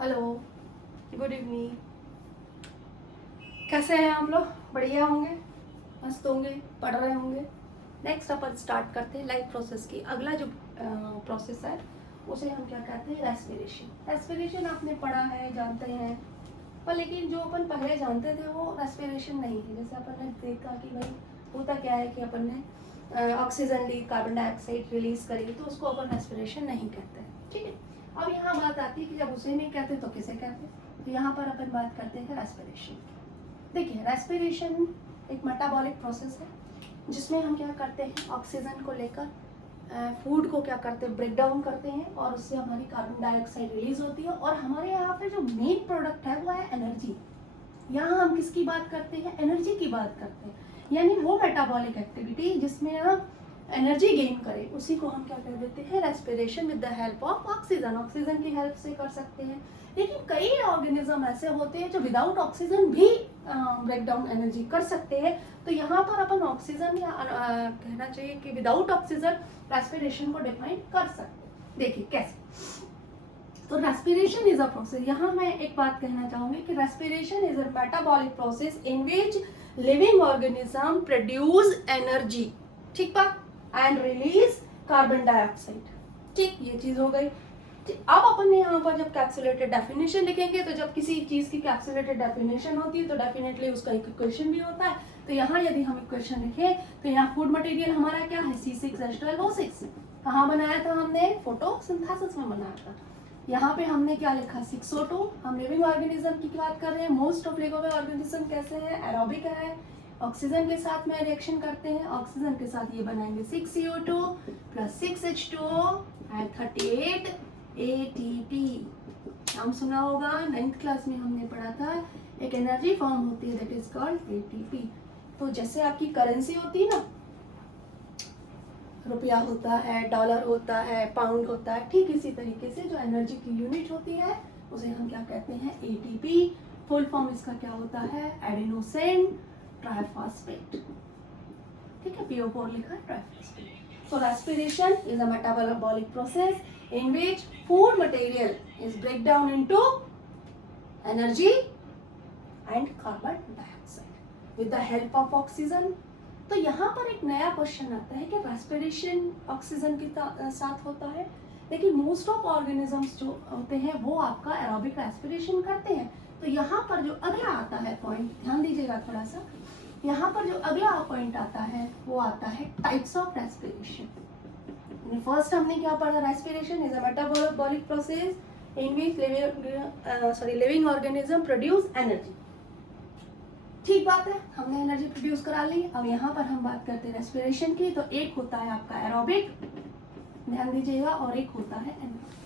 Hello, good evening. कैसे हैं आप लोग? बढ़िया होंगे, मस्त होंगे, पढ़ रहे होंगे। नेक्स्ट अपन स्टार्ट करते हैं लाइफ प्रोसेस की। अगला जो प्रोसेस है उसे हम क्या कहते हैं? रेस्पिरेशन। रेस्पिरेशन आपने पढ़ा है, जानते हैं, पर लेकिन जो अपन पहले जानते थे वो रेस्पिरेशन नहीं है। जैसे अपन ने देखा कि भाई होता क्या है कि अपन ने ऑक्सीजन ली, कार्बन डाइऑक्साइड रिलीज करी, तो उसको अपन रेस्पिरेशन नहीं कहते हैं। ठीक है, अब यहाँ बात आती है कि जब उसे नहीं कहते तो किसे कहते हैं। तो यहाँ पर अपन बात करते हैं रेस्पिरेशन। देखिए, रेस्पिरेशन एक मेटाबॉलिक प्रोसेस है जिसमें हम क्या करते हैं, ऑक्सीजन को लेकर फूड को क्या करते हैं, ब्रेक डाउन करते हैं और उससे हमारी कार्बन डाइऑक्साइड रिलीज होती है। और हमारे यहाँ पे जो मेन प्रोडक्ट है वो है एनर्जी। यहाँ हम किसकी बात करते हैं? एनर्जी की बात करते हैं। यानी वो मेटाबॉलिक एक्टिविटी जिसमें आप एनर्जी गेन करें, उसी को हम क्या कह देते हैं? Respiration with the help of oxygen. Oxygen की हेल्प से कर सकते हैं। लेकिन कई ऑर्गेनिज्म ऐसे होते हैं जो विदाउट ऑक्सीजन भी ब्रेक डाउन एनर्जी कर सकते हैं। तो यहाँ पर अपन ऑक्सीजन या कहना चाहिए कि विदाउट ऑक्सीजन रेस्पिरेशन को डिफाइन कर सकते हैं। देखिए कैसे। तो रेस्पिरेशन इज अ प्रोसेस। यहाँ मैं एक बात कहना चाहूंगी कि respiration is a metabolic process in which living organism produce energy, ठीक बा, एंड रिलीज कार्बन डाइऑक्साइड। ठीक, ये चीज हो गई। अब अपन ने यहाँ पर जब कैप्सुलेटेड डेफिनेशन लिखेंगे, तो जब किसी चीज की कैप्सुलेटेड डेफिनेशन होती है तो डेफिनेटली उसका एक इक्वेशन भी होता है। तो यहाँ यदि हम इक्वेशन लिखें तो यहाँ फूड मटेरियल हमारा क्या है? C6H12O6। कहाँ बनाया था हमने? फोटोसिंथेसिस में बनाया था। यहाँ पे हमने क्या लिखा? 6O2। हम लिविंग ऑर्गेनिज्म की बात कर रहे हैं। मोस्ट ऑफ लिविंग ऑर्गेनिज्म कैसे हैं? एरोबिक है, ऑक्सीजन के साथ में रिएक्शन करते हैं। ऑक्सीजन के साथ ये बनाएंगे 6CO2 plus 6H2O and 38 ATP। नाम सुना होगा, 9th क्लास में हमने पढ़ा था। एक एनर्जी फॉर्म होती है दैट इज कॉल्ड ATP। तो जैसे आपकी करेंसी होती है ना, रुपया होता है, डॉलर होता है, पाउंड होता है, ठीक इसी तरीके से जो एनर्जी की यूनिट होती है उसे हम क्या कहते हैं? ATP। फुल फॉर्म इसका क्या होता है? Adenosine triphosphate. ठीक है, PO4 लिखा है, triphosphate. So respiration is a metabolic process in which food material is break down into energy and carbon dioxide with the help of oxygen। तो यहाँ पर एक नया क्वेश्चन आता है कि रेस्पिरेशन ऑक्सीजन के साथ होता है, लेकिन मोस्ट ऑफ ऑर्गेनिजम्स जो होते हैं वो आपका एरोबिक रेस्पिरेशन करते हैं। तो यहाँ पर जो अगला आता है पॉइंट, ध्यान दीजिएगा थोड़ा सा, यहाँ पर जो अगला पॉइंट आता है वो आता है टाइप्स ऑफ रेस्पिरेशन। फर्स्ट हमने क्या पढ़ा? Respiration is a metabolic process in which living organism produce energy. ठीक बात है, हमने एनर्जी प्रोड्यूस करा ली। अब यहाँ पर हम बात करते हैं रेस्पिरेशन की। तो एक होता है आपका एरोबिक, ध्यान दीजिएगा, और एक होता है एनारोबिक।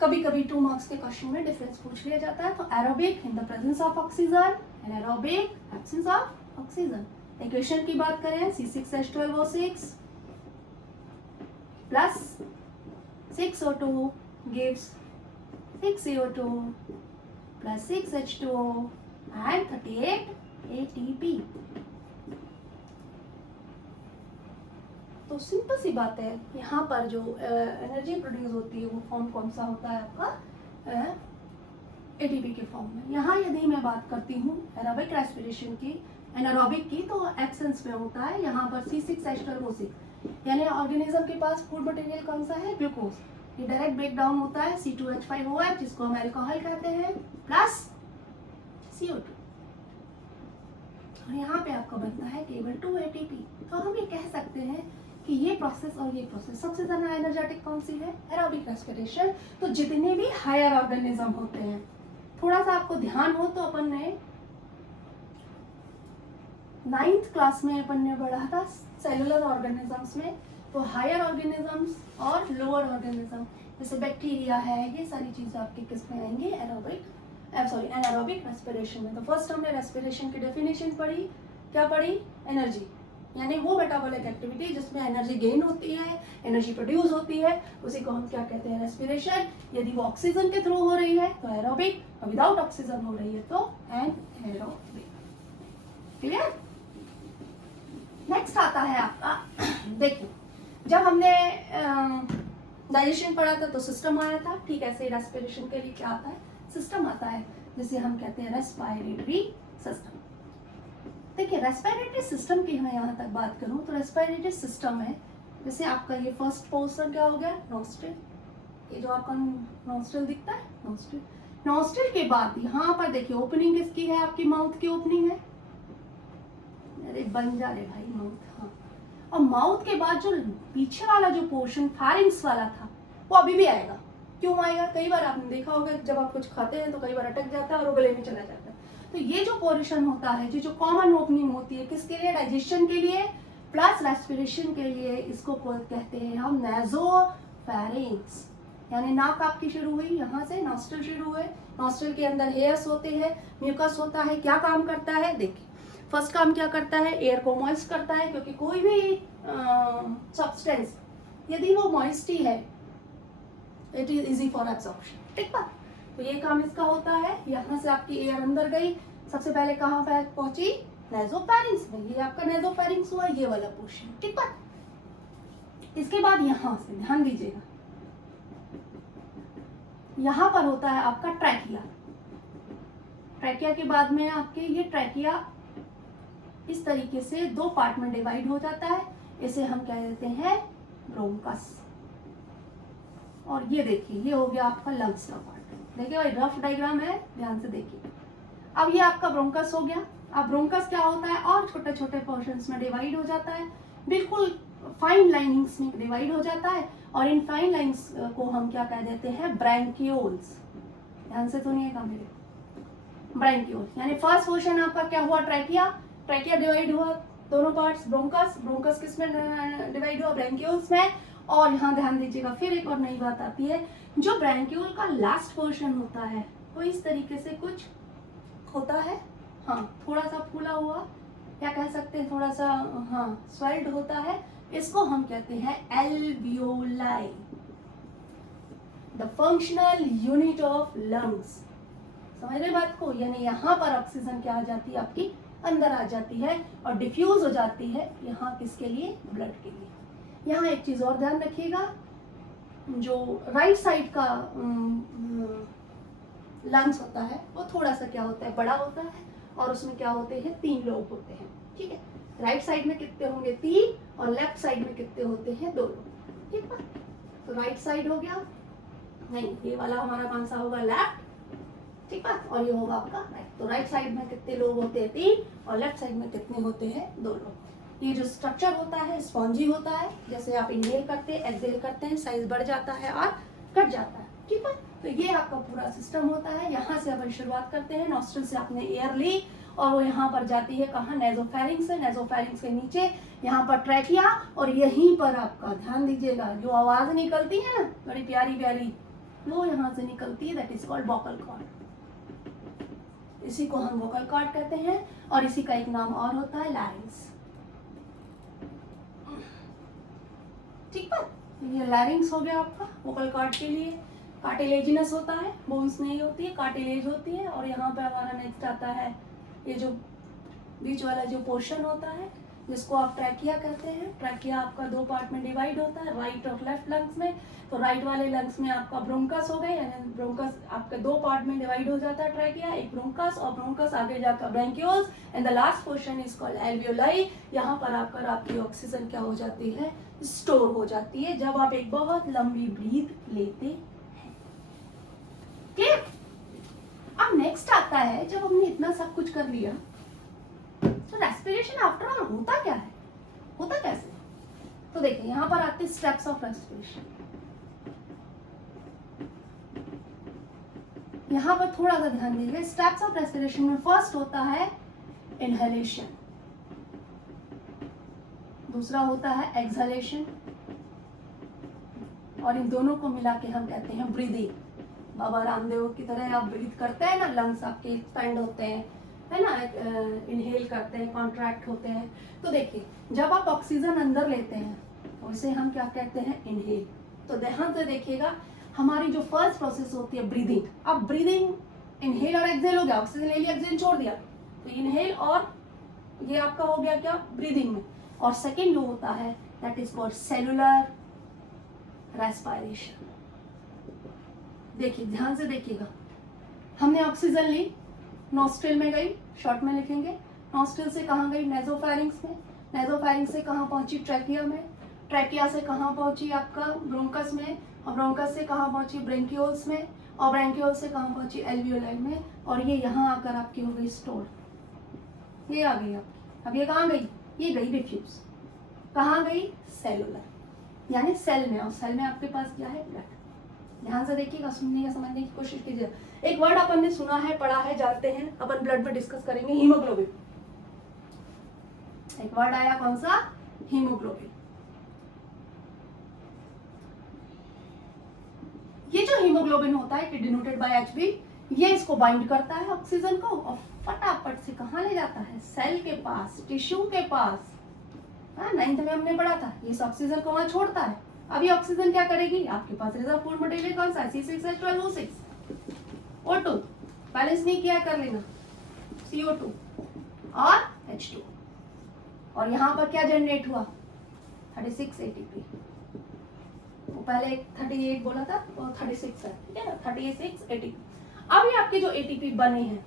कभी कभी 2 मार्क्स के क्वेश्चन में डिफरेंस पूछ लिया जाता है। तो aerobic in the presence of oxygen, anaerobic absence of oxygen. Equation की बात करें, C6H12O6 plus 6O2 gives 6CO2 plus 6H2O and 38 ATP। तो सिंपल सी बात है, यहाँ पर जो एनर्जी प्रोड्यूस होती है वो फॉर्म कौन सा होता है आपका? ATP के फॉर्म में। यहाँ यदि मैं बात करती हूँ एरोबिक रेस्पिरेशन की, एनारोबिक की, तो एब्सेंस में होता है यहाँ पर C6H12O6। यानी ऑर्गेनिज्म के पास फूड मटेरियल कौन सा है? ग्लूकोज। ये डायरेक्ट ब्रेक डाउन होता है C2H5OH, जिसको हम अल्कोहल कहते हैं, प्लस CO2। और यहाँ पे आपका बनता है केवल 2 ATP। तो हम ये कह सकते हैं कि ये प्रोसेस और ये प्रोसेस सबसे ज्यादा एनर्जेटिक कौन सी है? Aerobic respiration. तो जितने भी हायर ऑर्गेनिज्म होते हैं, थोड़ा सा आपको ध्यान हो तो अपन ने 9th क्लास में अपन ने पढ़ा था सेलुलर ऑर्गेनिजम्स में। तो हायर ऑर्गेनिजम्स और लोअर ऑर्गेनिज्म जैसे बैक्टीरिया है, ये सारी चीजें आपके किस में आएंगे? एनारोबिक रेस्पिरेशन में। तो फर्स्ट हमने रेस्पिरेशन की डेफिनेशन पढ़ी, क्या पढ़ी? एनर्जी, यानी वो मेटाबॉलिक एक्टिविटी जिसमें एनर्जी गेन होती है, एनर्जी प्रोड्यूस होती है, उसी को हम क्या कहते हैं? रेस्पिरेशन। यदि वो ऑक्सीजन के थ्रू हो रही है तो एरोबिक, और विदाउट ऑक्सीजन हो रही है तो एनारोबिक। क्लियर? नेक्स्ट आता है आपका, देखिए, जब हमने डाइजेशन पढ़ा था तो सिस्टम आया था, ठीक ऐसे ही रेस्पिरेशन के लिए क्या आता है, सिस्टम आता है, जिसे हम कहते हैं रेस्पिरेटरी सिस्टम। देखिए रेस्पिरेटरी सिस्टम की मैं यहाँ तक बात करूँ तो रेस्पिरेटरी सिस्टम है, जैसे आपका ये फर्स्ट पोर्शन क्या हो गया, नॉस्ट्रिल, ये जो आपका नॉस्ट्रिल दिखता है, नॉस्ट्रिल, नॉस्ट्रिल के बाद यहाँ पर देखिए ओपनिंग किसकी है, आपकी माउथ की ओपनिंग है, अरे बन जा रे भाई माउथ, हाँ, और माउथ के बाद जो पीछे वाला जो पोर्शन फैरिंग्स वाला था वो अभी भी आएगा। क्यों आएगा, कई बार आपने देखा होगा जब आप कुछ खाते हैं तो कई बार अटक जाता है और वो गले में चला जाता है। तो ये जो पोर्शन होता है, जो कॉमन ओपनिंग होती है किसके लिए, डाइजेशन के लिए प्लस रेस्पिरेशन के लिए, इसको कहते हैं हम नेज़ोफैरिंक्स। यानी नाक आपकी शुरू हुई यहाँ से, नॉस्ट्रिल शुरू हुए, नॉस्ट्रिल के अंदर हेयर्स होते हैं, म्यूकस होता है, क्या काम करता है, देखिए फर्स्ट काम क्या करता है, एयर को मॉइस्ट करता है, क्योंकि कोई भी सब्सटेंस यदि वो मॉइस्टी है it is easy for absorption, ठीक है। तो ये काम इसका होता है, यहाँ से आपकी एयर अंदर गई, सबसे पहले कहाँ पे पहुंची, नेज़ोफैरिंक्स में, ये आपका नेज़ोफैरिंक्स हुआ, ये वाला पोर्शन, ठीक है। इसके बाद यहाँ से ध्यान दीजिएगा, यहाँ पर होता है आपका ट्रैकिया, ट्रैकिया के बाद में आपके ये ट्रैकिया इस तरीके से दो पार्ट में डिवाइड हो जाता है, इसे हम क्या कहते हैं, ब्रोंकस। और ये देखिए ये हो गया आपका लंग्स का पार्ट, देखिए भाई रफ डायग्राम है, ध्यान से देखिए। अब ये आपका ब्रोंकस हो गया, अब ब्रोंकस क्या होता है, और छोटे छोटे पोर्शंस में डिवाइड हो जाता है, बिल्कुल फाइन लाइनिंग्स में डिवाइड हो जाता है, और इन फाइन लाइंस को हम क्या कह देते हैं, ब्रैंकियोल्स। ध्यान से सुनिएगा मेरे, ब्रैंकियोल, यानी फर्स्ट पोर्शन आपका क्या हुआ, ट्रैकिया, ट्रैकिया डिवाइड हुआ दोनों पार्ट्स, ब्रोंकस, ब्रोंकस किस में डिवाइड हुआ, ब्रैंकियोल्स में। और यहाँ ध्यान दीजिएगा फिर एक और नई बात आती है, जो ब्रैंकियोल का लास्ट पोर्शन होता है वो इस तरीके से कुछ होता है, हाँ थोड़ा सा फूला हुआ, क्या कह सकते हैं, थोड़ा सा हाँ स्वेल्ड होता है, इसको हम कहते हैं alveoli, the functional unit of lungs. समझ रहे बात को, यानी यहाँ पर ऑक्सीजन क्या आ जाती है, आपकी अंदर आ जाती है और डिफ्यूज हो जाती है, यहाँ किसके लिए, ब्लड के लिए। यहाँ एक चीज और ध्यान रखिएगा, जो राइट साइड का लंग्स होता है वो थोड़ा सा क्या होता है, बड़ा होता है, और उसमें क्या होते हैं, 3 लोब होते हैं, ठीक है। राइट साइड में कितने होंगे, 3, और लेफ्ट साइड में कितने होते हैं, 2 लोग, ठीक है। तो राइट साइड हो गया, नहीं ये वाला हमारा कौन सा होगा, लेफ्ट, ठीक है, और ये होगा आपका राइट। तो राइट साइड में कितने लोग होते हैं, 3, और लेफ्ट साइड में कितने होते हैं, 2 लोग। ये जो स्ट्रक्चर होता है स्पॉन्जी होता है, जैसे आप इनहेल करते हैं, एक्सहेल करते हैं, साइज बढ़ जाता है और कट जाता है, ठीक है। तो ये आपका पूरा सिस्टम होता है। यहाँ से अपन शुरुआत करते हैं, नॉस्ट्रिल से आपने एयर ली और वो यहाँ पर जाती है कहाँ, नेज़ोफैरिंक्स से, नेज़ोफैरिंक्स के नीचे यहाँ पर ट्रैकिया, और यहीं पर आपका ध्यान दीजिएगा जो आवाज निकलती है ना बड़ी प्यारी प्यारी, वो यहाँ से निकलती है, that is called vocal cord, इसी को हम वोकल कॉर्ड कहते हैं, और इसी का एक नाम और होता है लैरिंक्स, ठीक है। ये लैरिंक्स हो गया आपका वोकल कॉर्ड के लिए। कार्टिलेजिनस होता है, बोन्स नहीं होती है, कार्टिलेज होती है। और यहाँ पे हमारा नेक्स्ट आता है ये जो बीच वाला जो पोर्शन होता है जिसको आप ट्रैकिया कहते हैं। ट्रैकिया आपका 2 पार्ट में डिवाइड होता है, राइट और लेफ्ट लंग्स में। तो राइट वाले लंग्स में आपका ब्रोंकस हो गए, यानी ब्रोंकस आपके 2 पार्ट में डिवाइड हो जाता है ट्रैकिया, एक ब्रोंकस और ब्रोंकस आगे जाकर bronchioles, and the last portion is called alveoli. यहाँ पर आकर आपकी ऑक्सीजन क्या हो जाती है, स्टोर हो जाती है जब आप एक बहुत लंबी ब्रीथ लेते हैं, क्लियर। अब नेक्स्ट आता है, जब हमने इतना सब कुछ कर लिया तो रेस्पिरेशन आफ्टर ऑल होता क्या है, होता कैसे। तो देखिए यहाँ पर आते हैं स्टेप्स ऑफ रेस्पिरेशन। यहाँ पर थोड़ा सा ध्यान दीजिए, स्टेप्स ऑफ रेस्पिरेशन में फर्स्ट होता है इनहेलेशन, दूसरा होता है एक्सहेलेशन, और इन दोनों को मिला के हम कहते हैं ब्रीदिंग। बाबा रामदेव की तरह आप ब्रीथ करते हैं ना, लंग्स आपके एक्सपेंड होते हैं, है ना, इनहेल करते हैं, कॉन्ट्रैक्ट होते हैं। तो देखिए जब आप ऑक्सीजन अंदर लेते हैं तो इसे हम क्या कहते हैं, इनहेल। तो ध्यान से देखिएगा, हमारी जो फर्स्ट प्रोसेस होती है ब्रीदिंग, अब ब्रीदिंग इनहेल और एक्सहेल हो गया, ऑक्सीजन ले लिया, एक्सहेल छोड़ दिया, तो इनहेल और ये आपका हो गया क्या, ब्रीदिंग में। और सेकेंड जो होता है that is called cellular respiration. देखिए ध्यान से देखिएगा, हमने ऑक्सीजन ली, नॉस्ट्रिल में गई, शॉर्ट में लिखेंगे, नॉस्ट्रिल से कहाँ गई, नेजोफैरिंग्स में, नेजोफैरिंग्स से कहाँ पहुंची, ट्रैकिया में, ट्रैकिया से कहाँ पहुंची आपका ब्रोंकस में, और ब्रोंकस से कहाँ पहुंची, ब्रेंकियोल्स में, और ब्रेंकियोल से कहाँ पहुंची, एल्वियोलाई में, और ये यहाँ आकर आपकी हो गई स्टोर, ये आ गई आपकी। अब ये कहाँ गई, ये गई डिफ्यूज, कहाँ गई, सेलुलर, यानी सेल में, और सेल में आपके पास क्या है, ब्लड। ध्यान से देखिएगा, सुनने का समझने की कोशिश कीजिए। एक वर्ड अपन ने सुना है, पढ़ा है, जानते हैं, अपन ब्लड में डिस्कस करेंगे, हीमोग्लोबिन। एक वर्ड आया, कौन सा, हीमोग्लोबिन। ये जो हीमोग्लोबिन होता है, डिनोटेड बाय Hb, ये इसको बाइंड करता है ऑक्सीजन को, और फटाफट से कहाँ ले जाता है, सेल के पास, टिश्यू के पास। हाँ, 9th में हमने पढ़ा था, ये ऑक्सीजन को वहां छोड़ता है। अब ये ऑक्सीजन क्या करेगी, आपके पास रिजर्व मटेरियल कौन सा है, C6H12O6, O2 बैलेंस नहीं किया, कर लेना, CO2 और H2, और यहाँ पर क्या जनरेट हुआ, 36 ATP। वो पहले 38 बोला था, वो 36 है, ठीक है ना, 36 ATP। अब ये आपके जो ATP बने हैं,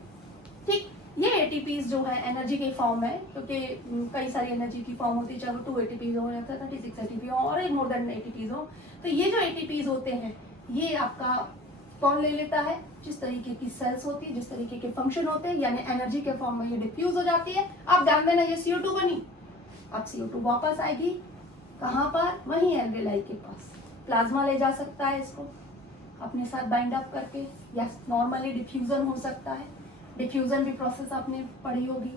ठीक, ये ATPs जो है एनर्जी के फॉर्म है, क्योंकि कई सारी एनर्जी की फॉर्म होती है, चाहे 2 ATPs हो या 36 ATP हो और एक मोर देन ATPs हो। तो ये जो ATPs होते हैं, ये आपका कौन ले लेता है, जिस तरीके की सेल्स होती है, जिस तरीके के फंक्शन होते हैं, यानी एनर्जी के फॉर्म में ये डिफ्यूज हो जाती है। आप ध्यान देना, ये CO2 बनी, अब CO2 वापस आएगी कहाँ पर, वहीं एल्वेलाई के पास, प्लाज्मा ले जा सकता है इसको अपने साथ बाइंड अप करके, या नॉर्मली डिफ्यूजन हो सकता है। डिफ्यूजन भी प्रोसेस आपने पढ़ी होगी,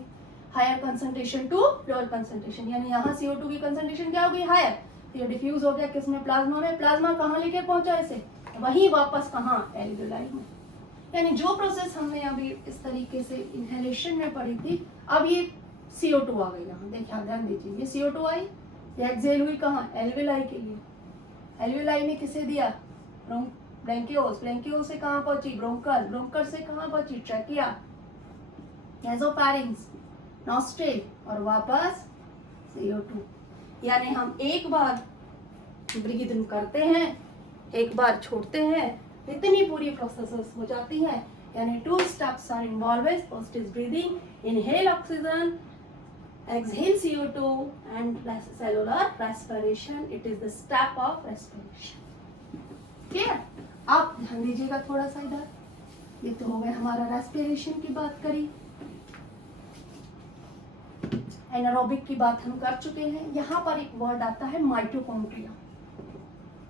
higher concentration to lower concentration, यानी यहाँ CO2 की कंसंट्रेशन क्या होगी, हायर, तो ये डिफ्यूज हो गया किसमें, प्लाज्मा में, प्लाज्मा कहाँ लेके पहुंचा इसे, वहीं वापस कहाँ, एल्वेलाई में। यानी जो प्रोसेस हमने अभी इस तरीके से इनहेलेशन में पढ़ी थी, अब ये CO2 आ गई यहाँ, देखिए ध्यान दीजिए, ये CO2 आई, ये एक्सहेल हुई कहाँ, एल्वेलाई के लिए, एल्वेलाई में किसे दिया, ब्रेंकियोल्स, ब्रेंकियोल से कहाँ पहुंची, ब्रोंकस, ब्रोंकस से कहाँ पहुंची, ट्रैकिया, नेज़ोफैरिंग्स, नॉस्ट्रिल, और वापस CO2। यानी हम एक बार ब्रीथ इन करते हैं, एक बार छोड़ते हैं, इतनी पूरी प्रोसेसेस हो जाती है। यानी 2 steps are involved. First is breathing, inhale oxygen, exhale CO2, and cellular respiration. It is the step of respiration. Clear? आप ध्यान दीजिएगा थोड़ा सा इधर, ये तो हो गया हमारा रेस्पिरेशन की बात करी, एनारोबिक की बात हम कर चुके हैं। यहाँ पर एक वर्ड आता है माइटोकॉन्ड्रिया,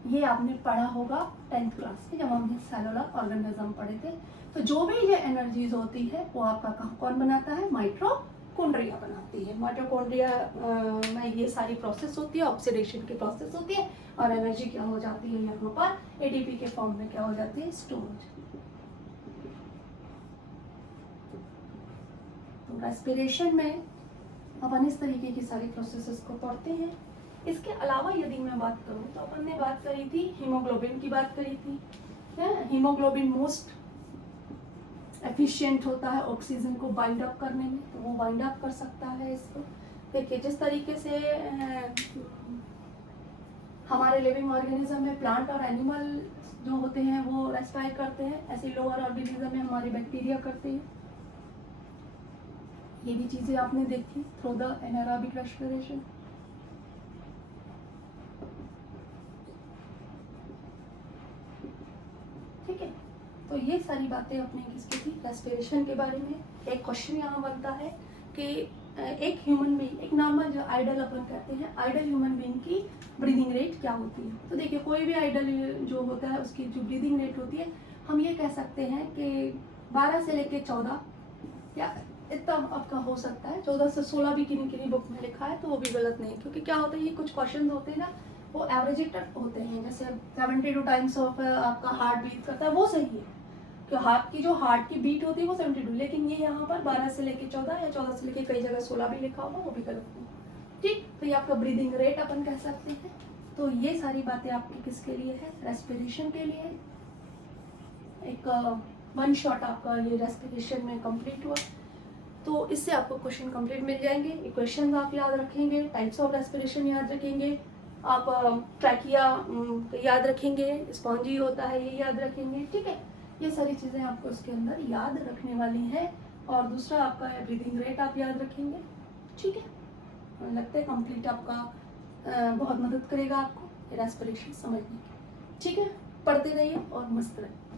ये आपने पढ़ा होगा 10th क्लास में जब हमने सेलुलर ऑर्गेनिज्म पढ़े थे। तो जो भी ये एनर्जीज होती है वो आपका कौन बनाता है, माइटोकॉन्ड्रिया बनाती है। माइटोकॉन्ड्रिया में ये सारी प्रोसेस होती है, ऑक्सीडेशन की प्रोसेस होती है, और एनर्जी क्या हो जाती है यहाँ पर ATP के फॉर्म में क्या हो जाती है, स्टोर हो जाती है। तो रेस्पिरेशन में अपन इस तरीके की सारी प्रोसेसेस को पढ़ते हैं। इसके अलावा यदि मैं बात करूं तो अपन ने बात करी थी, हीमोग्लोबिन की बात करी थी, है हीमोग्लोबिन मोस्ट एफिशिएंट होता है ऑक्सीजन को बाइंड अप करने में, तो वो बाइंड अप कर सकता है इसको। देखिए जिस तरीके से हमारे लिविंग ऑर्गेनिज्म में प्लांट और एनिमल जो होते हैं वो रेस्पायर करते हैं, ऐसे लोअर ऑर्गेनिज्म में हमारे बैक्टीरिया करते हैं। ये भी चीजें आपने देखी थ्रू द एनारोबिक रेस्पिरेशन। ठीक है, तो ये सारी बातें अपने किसकी थी, रेस्पिरेशन के बारे में। एक क्वेश्चन यहाँ बनता है कि एक ह्यूमन बीइंग, एक नॉर्मल जो आइडल अपन कहते हैं, आइडल ह्यूमन बीइंग की ब्रीदिंग रेट क्या होती है। तो देखिए कोई भी आइडल जो होता है उसकी जो ब्रीदिंग रेट होती है, हम ये कह सकते हैं कि 12 से लेके 14 या इतना आपका हो सकता है, 14 से 16 भी किन्हीं किन्हीं बुक में लिखा है, तो वो भी गलत नहीं है। क्योंकि क्या होता है, ये कुछ क्वेश्चन होते हैं ना वो एवरेजेड होते हैं, जैसे 72 टाइम्स ऑफ आपका हार्ट बीट करता है, वो सही है कि हार्ट की जो हार्ट की बीट होती है वो 72, लेकिन ये यहाँ पर 12 से लेके 14 या 14 से लेके कई जगह 16 भी लिखा होगा, वो भी गलत नहीं। ठीक, तो ये आपका ब्रीदिंग रेट अपन कह सकते हैं। तो ये सारी बातें आपकी किसके लिए है, रेस्पिरेशन के लिए। एक वन शॉट आपका ये रेस्पिरेशन में कंप्लीट हुआ। तो इससे आपको क्वेश्चन कंप्लीट मिल जाएंगे, इक्वेशन आप याद रखेंगे, टाइप्स ऑफ रेस्पिरेशन याद रखेंगे, आप ट्रैकिया याद रखेंगे, स्पॉन्जी होता है ये याद रखेंगे, ठीक है। ये सारी चीज़ें आपको उसके अंदर याद रखने वाली हैं। और दूसरा आपका है ब्रीदिंग रेट आप याद रखेंगे, ठीक है। लगता है कंप्लीट आपका बहुत मदद करेगा आपको रेस्पिरेशन समझने की, ठीक है। पढ़ते रहिए और मस्त रहिए।